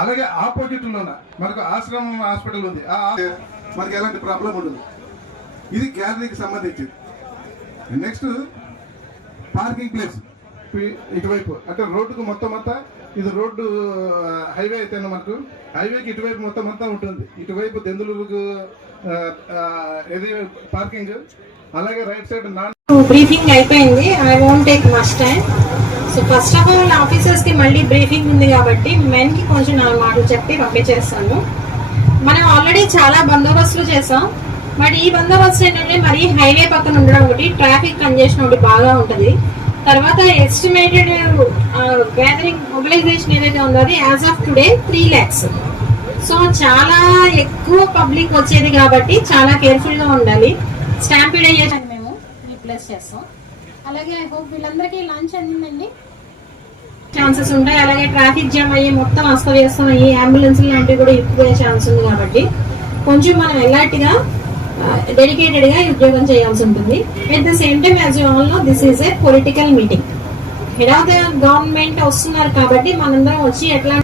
అలాగే ఆపోజిట్ లోన మనకు ఆశ్రమం హాస్పిటల్ ఉంది. మనకి ఎలాంటి ప్రాబ్లం ఉండదు. ఇది గ్యాలరీకి సంబంధించింది. నెక్స్ట్ పార్కింగ్ ప్లేస్ ఇటువైపు అంటే రోడ్డుకు మొత్తం అంతా ఇది రోడ్డు హైవే అయితేనే మనకు. హైవేకి ఇటువైపు మొత్తం అంతా ఉంటుంది. ఇటువైపు దెందులూరుకు ఇది పార్కింగ్ అలాగే రైట్ సైడ్ నాన్ బ్రీఫింగ్ అయిపోయింది. I won't take must time so first of all ఆఫీసర్స్కి మళ్ళీ బ్రీఫింగ్ ఉంది కాబట్టి మెన్కి కొంచెం నాలుగు మాటలు చెప్పి పంపించేస్తాను. మనం ఆల్రెడీ చాలా బందోబస్తులు చేసాం బట్ ఈ బందోబస్తు ఏంటంటే మరి హైవే పక్కన ఉండడం ఒకటి ట్రాఫిక్ కంజెషన్ ఒకటి బాగా ఉంటుంది. తర్వాత ఎస్టిమేటెడ్ గ్యాదరింగ్ మొబిలైజేషన్ ఏదైతే ఉందో అది as of today three lakhs so చాలా ఎక్కువ పబ్లిక్ వచ్చేది కాబట్టి చాలా కేర్ఫుల్గా ఉండాలి. స్టాంపీడ్ అయ్యేదాన్ని మేము రీప్లేస్ చేస్తాం. అలాగే ఐ హోప్ వీళ్ళందరికీ లంచ్ అందిందండి ఛాన్సెస్ ఉంటాయి. అలాగే ట్రాఫిక్ జామ్ అయ్యి మొత్తం అస్తవ్యస్తం అయ్యి అంబులెన్స్ లాంటివి కూడా ఎక్కువ ఛాన్స్ ఉంది కాబట్టి కొంచెం మనం ఎలాంటిగా డెడికేటెడ్గా ఉద్యోగం చేయాల్సి ఉంటుంది. At the same time as you all know this is a political meeting head of the government వస్తున్నారు కాబట్టి మనందరం వచ్చి ఎట్లా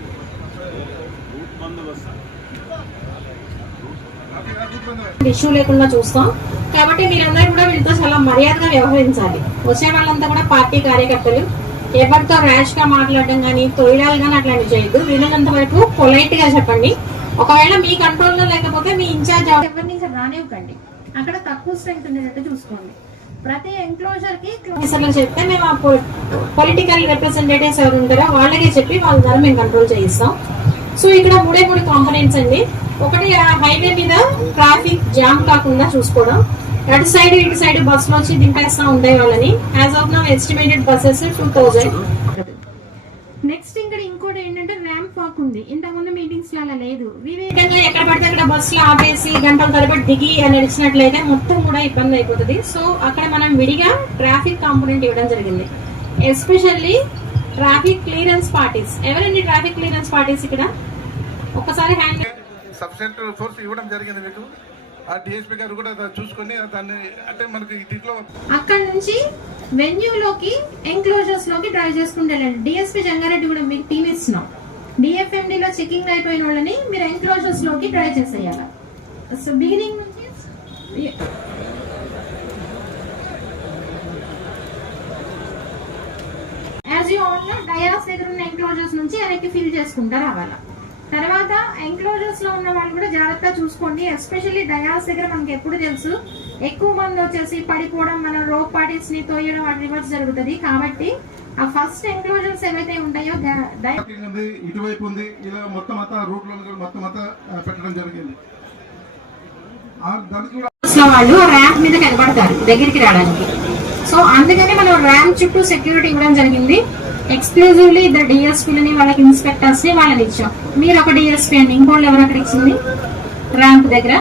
ఇష్యూ లేకుండా చూస్తాం. కాబట్టి మీరందరూ కూడా వీళ్ళతో చాలా మర్యాదగా వ్యవహరించాలి. వచ్చే వాళ్ళంతా కూడా పార్టీ కార్యకర్తలు. ఎవరితో ర్యాష్గా మాట్లాడడం కానీ తొయ్యాలు కానీ అట్లాంటివి చేయొద్దు. వీళ్ళంత వరకు పొలైట్గా చెప్పండి. ఒకవేళ మీ కంట్రోల్లో లేకపోతే మీ ఇన్ఛార్జ్ ఎవరిని రానివ్వకండి. అక్కడ తక్కువ స్ట్రెంగ్త్ ఉండేటట్టు చూసుకోండి. ప్రతి ఎంక్లోజర్కి ఆఫీసర్లు చెప్తే మేము ఆ పొలిటికల్ రిప్రజెంటేటివ్స్ ఎవరు ఉంటారో వాళ్ళకే చెప్పి వాళ్ళ ద్వారా మేము కంట్రోల్ చేయిస్తాం. సో ఇక్కడ మూడే మూడు కాంపనెంట్స్ అండి. ఒకటి ఆ హైవే మీద ట్రాఫిక్ జామ్ కాకుండా చూసుకోవడం. అటు సైడ్ ఇటు సైడ్ బస్సులు వచ్చి దింపేస్తా ఉంటాయి వాళ్ళని. As of now estimated buses two thousand next ఇక్కడ ఇంకోటి ఏంటంటే ర్యాంప్ వాక్ ఉంది. ఇంతకుముందు మీటింగ్స్ అలా లేదు. వివేకంగా ఎక్కడ పడితే అక్కడ బస్సులు ఆపేసి గంటల తరబడి దిగి అని నడిచినట్లయితే మొత్తం కూడా ఇబ్బంది అయిపోతుంది. సో అక్కడ మనం విడిగా ట్రాఫిక్ కాంపోనెంట్ ఇవ్వడం జరిగింది. ఎస్పెషల్లీ ట్రాఫిక్ క్లియరెన్స్ పార్టీస్ ఎవరండి ట్రాఫిక్ క్లియరెన్స్ పార్టీస్ ఇక్కడ? ఒక్కసారి హ్యాండ్ సఫిషియెంట్ ఫోర్స్ ఇవ్వడం జరిగింది మీకు. ఆ డిఎస్పీ గారు కూడా చూసుకొని దాన్ని అంటే మనకి దీంట్లో అక్కడ నుంచి వెన్యూలోకి ఎంక్లోజర్స్లోకి డ్రైవ్ చేసుకుంటే డిఎస్పీ జంగారెడ్డి కూడా మీకు టీమ్ ఇస్తున్నాం. డిఎఫ్ఎండి లో చెకింగ్ అయిపోయిన వాళ్ళని మీరు ఎంక్లోజర్స్లోకి డ్రైవ్ చేసేయాలి. సో బిగినింగ్ నుంచి యాజ్ యూ ఆన్ డయాస్ దగ్గర ఉన్న ఎంక్లోజర్స్ నుంచి వెనక్కి ఫిల్ చేసుకుంటా రావాలా. తర్వాత ఎంక్లోజర్స్లో ఉన్న వాళ్ళు కూడా జాగ్రత్తగా చూసుకోండి. ఎస్పెషల్లీ డయాస్ దగ్గర మనకి ఎప్పుడు తెలుసు ఎక్కువ మంది వచ్చేసి పడిపోవడం మన రోప్ పార్టీస్ని తోయడం వాటి రివర్స్ జరుగుతుంది. కాబట్టి ఆ ఫస్ట్ ఎంక్లోజర్స్ ఏవైతే ఉంటాయో ఇటువైపు ఉంది. ఇలా మొత్తం అంతా రూట్ మొత్తం అంతా పెట్టడం జరిగింది. వాళ్ళు ర్యాంప్ మీద కనబడతారు దగ్గరికి రావడానికి. సో అందుకని మనం ర్యాంప్ చుట్టూ సెక్యూరిటీ ఇవ్వడం జరిగింది. ఎక్స్క్లూజివ్లీ ఇద్దరు డిఎస్పీలని వాళ్ళకి ఇన్స్పెక్టర్స్ని వాళ్ళని ఇచ్చాం. మీరు ఒక డిఎస్పీ అండి ఇంకోళ్ళు ఎవరు అక్కడ ఇచ్చింది? ర్యాంప్ దగ్గర.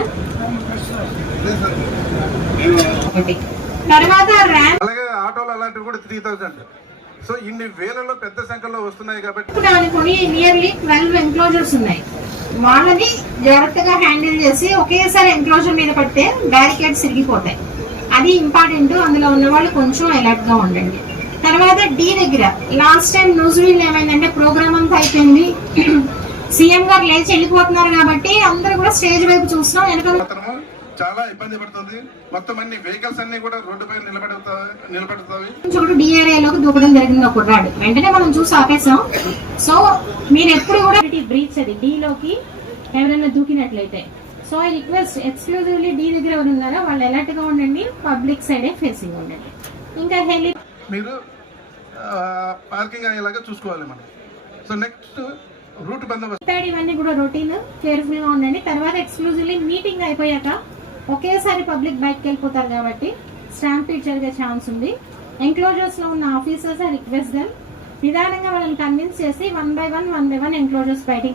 ఒకటి. తర్వాత ర్యాంప్ అలాగే ఆటోలు అలాంటివి కూడా త్రీ థౌజండ్ సో ఇన్ని వేలలో పెద్ద సంఖ్యలో వస్తున్నాయి కాబట్టి అనుకుని నియర్లీ ట్వెల్వ్ ఉన్నాయి. వాళ్ళని జాగ్రత్తగా హ్యాండిల్ చేసి ఒకేసారి ఎంక్లోజర్ మీద పడితే బ్యారికేడ్స్ ఇరిగిపోతాయి. అది ఇంపార్టెంట్ అందులో ఉన్న వాళ్ళు కొంచెం అలర్ట్గా ఉండండి. తర్వాత డి దగ్గర. లాస్ట్ టైం న్యూస్ వీల్ ఏమైందంటే ప్రోగ్రామ్ అంతా అయిపోయింది. సీఎం గారు లేచి వెళ్ళిపోతున్నారు కాబట్టి అందరూ కూడా స్టేజ్ వైపు చూస్తున్నాం. వెనక చాలా ఇబ్బంది పడుతుంది. మొత్తం అన్ని వెహికల్స్ అన్ని కూడా రోడ్డుపై నిలబెడతా నిలబెడతాయి. చోటు డిఆర్ఏలోకి దూకడం జరిగింది ఒక కుర్రాడు. వెంటనే మనం చూసి ఆపేసాం సో మీరు ఎప్పుడు కూడా బ్రీచ్ అది. D లోకి ఎవరైనా దూకినట్లయితే. So I request exclusively D దగ్గర ఎవరు ఉన్నారో వాళ్ళు అలర్ట్గా ఉండండి పబ్లిక్ సైడే ఫేసింగ్ ఉండండి. ఇంకా హెలి మీరు పార్కింగ్ అయ్యేలాగా చూసుకోవాలి మనం. సో నెక్స్ట్ రూట్ బందోబస్తు. ఇవన్నీ కూడా రొటీన్. కేర్ఫుల్గా ఉండండి. తర్వాత ఎక్స్క్లూజివ్లీ మీటింగ్ అయిపోయాక ఒకేసారి పబ్లిక్ బయటకు వెళ్ళిపోతారు కాబట్టి స్టాంపీడ్ జరిగే ఛాన్స్ ఉంది. ఎంక్లోజర్స్లో ఉన్న ఆఫీసర్స్ రిక్వెస్ట్ దెమ్ నిదానంగా వాళ్ళని కన్విన్స్ చేసి one by one one by one enclosures బయటికి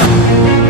Thank you.